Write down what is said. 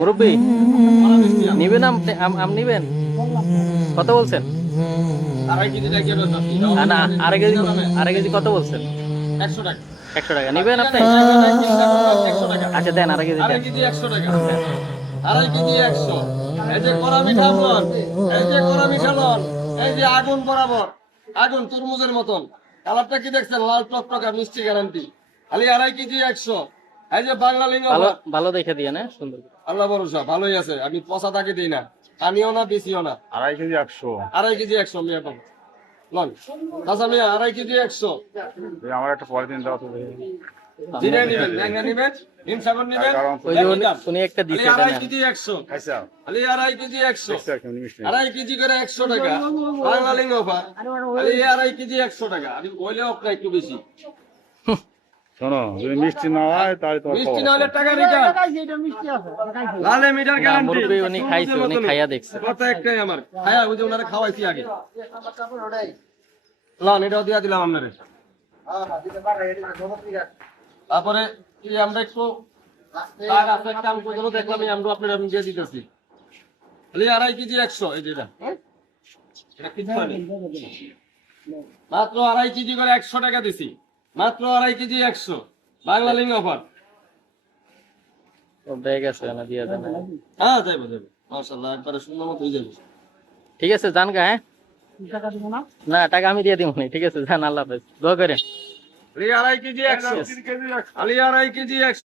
মুরব্বী নিবেন আম নিবেন? কত বলছেন? না, আড়াই কেজি কত বলছেন? 100 টাকা নিবেন আপনি? আচ্ছা দেন, আড়াই কেজি দেন। কেজি 100 টাকা। আড়াই কেজি 100। এই যে কড়া মিঠা লন, এই যে কড়া মিঠা লন, এই যে আগুন বরাবর, আগুন তরমুজের মতন। কালারটা কি দেখছেন? লাল টকটকা, মিষ্টি গ্যারান্টি। খালি আড়াই কেজি 100। এই যে বাংলা লিঙ্গ ভালো ভালো দেখে দিয়ে না, সুন্দর। আল্লাহ ভরসা, ভালোই আছে। আমি পচা তাকে দিই না, আমিও না, বেশিও না। আড়াই কেজি 100। আড়াই কেজি 100 মিয়া পাবো। লন আচ্ছা মিয়া, আড়াই কেজি 100। আমার একটা পলিথিন দাও তো দেখি। জিরে নিবেন, ল্যাংড়া নিবেন, হিমসাগর নিবেন। ওই যে উনি একটা খালি দিছে, এটা আড়াই নেন। কেজি 100। খাইছা? খালি আড়াই কেজি 100। দেখছো কেমন মিষ্টি? আড়াই কেজি করে 100 টাকা। বাংলা লিঙ্গ অফার। খালি আড়াই কেজি 100 টাকা। আমি বললেও আপনার একটু বেশি। শোনো, যদি মিষ্টি না হয় তাহলে তোমার মিষ্টি না হলে টাকা রিটার্ন। লালে মিটার না, গ্যারান্টি। মুরব্বী উনি খাইছে, উনি খাইয়া দেখছে। কথা একটাই আমার। খায়া ওই যে ওনারে খাওয়াইছি আগে। লন এটাও দিয়া দিলাম আপনারে। তারপরে কি আমরা একটু তার আছে একটা আমি পর্যন্ত দেখলাম, আমরা আপনার আমি দিয়ে দিতেছি। খালি আড়াই কেজি 100 এই যেটা। এটা কিচ্ছু হয়নি। মাত্র আড়াই কেজি করে 100 টাকা দিছি। মাত্র আড়াই কেজি 100। বাংলা লিঙ্গ অফার। ও ব্যাগ আছে না, দিয়ে দেন। হ্যাঁ যাইবো যাইবো, মাশাআল্লাহ, একবারে সুন্দর মতো হয়ে যাবে। ঠিক আছে, যান গা। হ্যাঁ না, টাকা আমি দিয়ে দিব। ঠিক আছে, যান, আল্লাহ হাফেজ, দোয়া করেন। আড়াই কেজি 100। আড়াই কেজি 100।